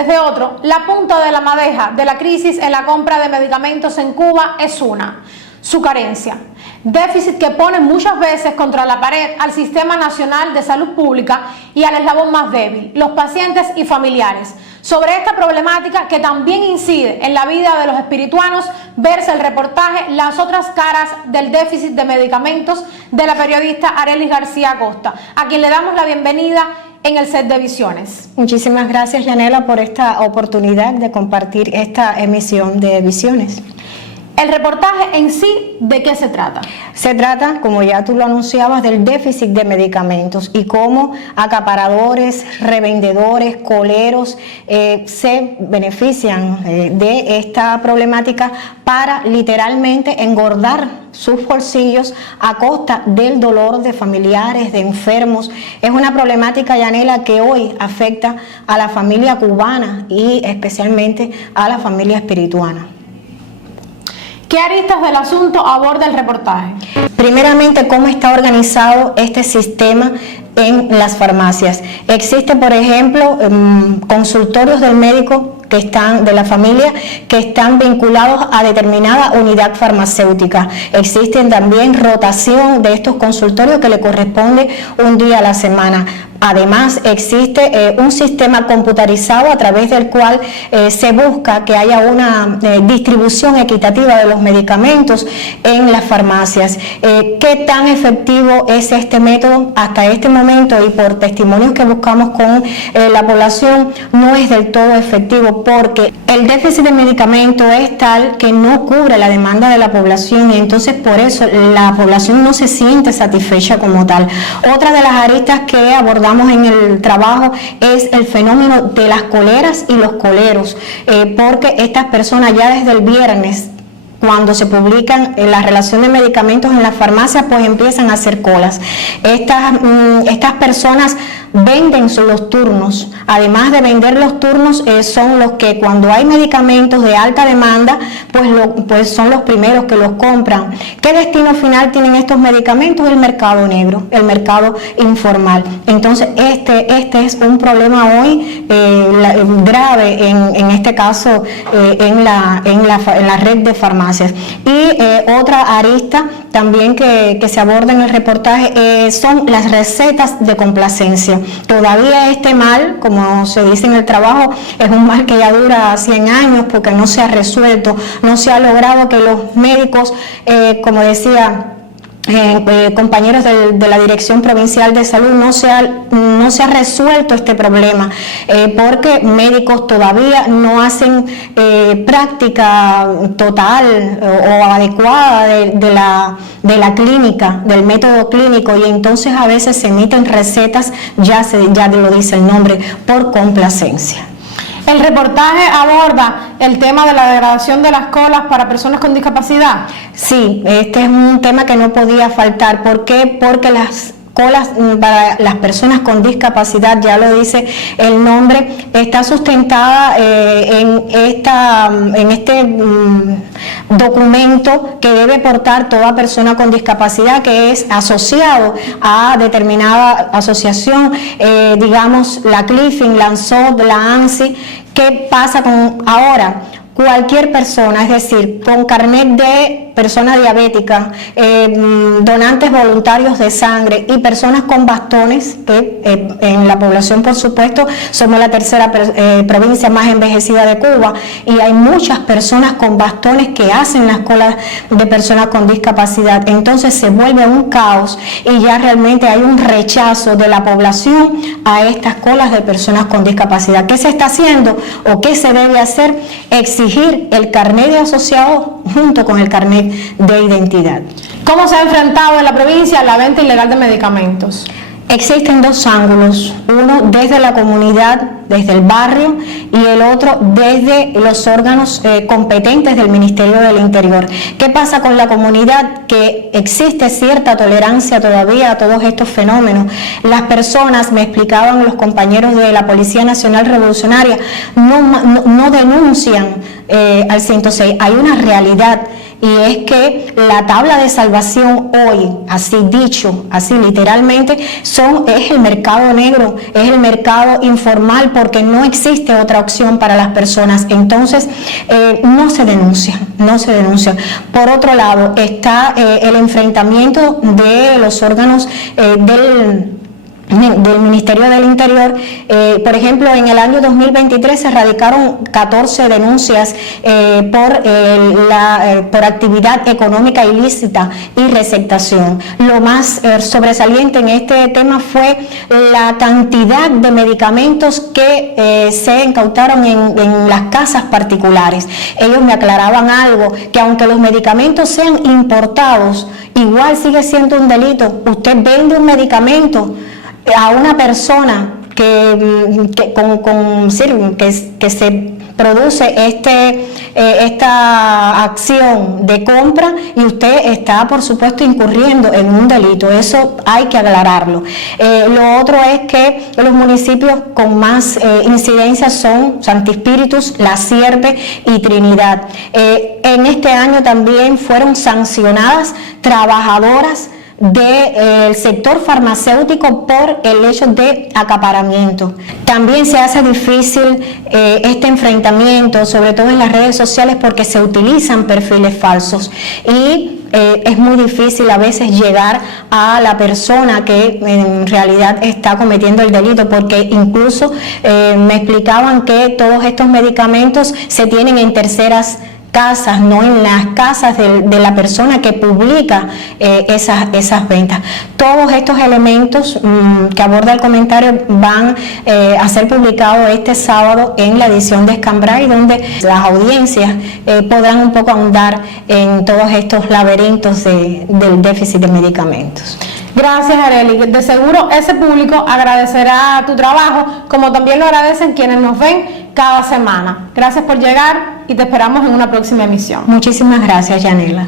desde otro, la punta de la madeja de la crisis en la compra de medicamentos en Cuba es su carencia. Déficit que pone muchas veces contra la pared al Sistema Nacional de Salud Pública y al eslabón más débil, los pacientes y familiares. Sobre esta problemática que también incide en la vida de los espirituanos, versa el reportaje Las otras caras del déficit de medicamentos de la periodista Arelis García Acosta, a quien le damos la bienvenida en el set de Visiones. Muchísimas gracias, Yanela, por esta oportunidad de compartir esta emisión de Visiones. El reportaje en sí, ¿de qué se trata? Se trata, como ya tú lo anunciabas, del déficit de medicamentos y cómo acaparadores, revendedores, coleros se benefician de esta problemática para literalmente engordar sus bolsillos a costa del dolor de familiares, de enfermos. Es una problemática, Yanela, que hoy afecta a la familia cubana y especialmente a la familia espirituana. ¿Qué aristas del asunto aborda el reportaje? Primeramente, cómo está organizado este sistema en las farmacias. Existe, por ejemplo, consultorios del médico que están de la familia que están vinculados a determinada unidad farmacéutica. Existen también rotación de estos consultorios que le corresponde un día a la semana. Además, existe un sistema computarizado a través del cual se busca que haya una distribución equitativa de los medicamentos en las farmacias. ¿Qué tan efectivo es este método? Hasta este momento, y por testimonios que buscamos con la población, no es del todo efectivo, porque el déficit de medicamentos es tal que no cubre la demanda de la población y entonces por eso la población no se siente satisfecha como tal. Otra de las aristas que abordamos en el trabajo es el fenómeno de las coleras y los coleros, porque estas personas ya desde el viernes, cuando se publican la relación de medicamentos en las farmacias, pues empiezan a hacer colas. Estas personas venden los turnos. Además de vender los turnos, son los que cuando hay medicamentos de alta demanda, pues son los primeros que los compran. ¿Qué destino final tienen estos medicamentos? El mercado negro, el mercado informal. Entonces, este es un problema hoy grave en este caso en la red de farmacias. Y otra arista también que se aborda en el reportaje son las recetas de complacencia. Todavía este mal, como se dice en el trabajo, es un mal que ya dura 100 años porque no se ha resuelto, no se ha logrado que los médicos, como decía, compañeros de la Dirección Provincial de Salud, no se ha resuelto este problema, porque médicos todavía no hacen práctica total o adecuada de la clínica, del método clínico, y entonces a veces se emiten recetas, ya lo dice el nombre, por complacencia. El reportaje aborda el tema de la degradación de las colas para personas con discapacidad. Sí, este es un tema que no podía faltar. ¿Por qué? Porque las colas para las personas con discapacidad, ya lo dice el nombre, está sustentada en este documento que debe portar toda persona con discapacidad, que es asociado a determinada asociación, digamos la CLIFIN, la ANSOT, la ANSI. ¿Qué pasa con ahora? Cualquier persona, es decir, con carnet de persona diabética, donantes voluntarios de sangre y personas con bastones, que en la población, por supuesto, somos la tercera provincia más envejecida de Cuba, y hay muchas personas con bastones que hacen las colas de personas con discapacidad. Entonces se vuelve un caos y ya realmente hay un rechazo de la población a estas colas de personas con discapacidad. ¿Qué se está haciendo o qué se debe hacer? Exigir el carnet de asociado junto con el carnet de identidad. ¿Cómo se ha enfrentado en la provincia la venta ilegal de medicamentos? Existen dos ángulos, uno desde la comunidad, desde el barrio, y el otro desde los órganos competentes del Ministerio del Interior. ¿Qué pasa con la comunidad? Que existe cierta tolerancia todavía a todos estos fenómenos. Las personas, me explicaban los compañeros de la Policía Nacional Revolucionaria, no denuncian al 106. Hay una realidad y es que la tabla de salvación hoy, así dicho, así literalmente, es el mercado negro, es el mercado informal, porque no existe otra opción para las personas. Entonces no se denuncia. Por otro lado está el enfrentamiento de los órganos del Ministerio del Interior. Por ejemplo, en el año 2023 se radicaron 14 denuncias por actividad económica ilícita y receptación. Lo más sobresaliente en este tema fue la cantidad de medicamentos que se incautaron en las casas particulares. Ellos me aclaraban algo, que aunque los medicamentos sean importados, igual sigue siendo un delito. Usted vende un medicamento a una persona que se produce esta acción de compra, y usted está, por supuesto, incurriendo en un delito. Eso hay que aclararlo. Lo otro es que los municipios con más incidencia son Santi Espíritus, La Sierpe y Trinidad. En este año también fueron sancionadas trabajadoras del sector farmacéutico por el hecho de acaparamiento. También se hace difícil este enfrentamiento, sobre todo en las redes sociales, porque se utilizan perfiles falsos y es muy difícil a veces llegar a la persona que en realidad está cometiendo el delito, porque incluso me explicaban que todos estos medicamentos se tienen en terceras casas, no en las casas de la persona que publica esas ventas. Todos estos elementos que aborda el comentario van a ser publicados este sábado en la edición de Escambray, donde las audiencias podrán un poco ahondar en todos estos laberintos del déficit de medicamentos. Gracias, Arely. De seguro ese público agradecerá tu trabajo, como también lo agradecen quienes nos ven cada semana. Gracias por llegar y te esperamos en una próxima emisión. Muchísimas gracias, Yanela.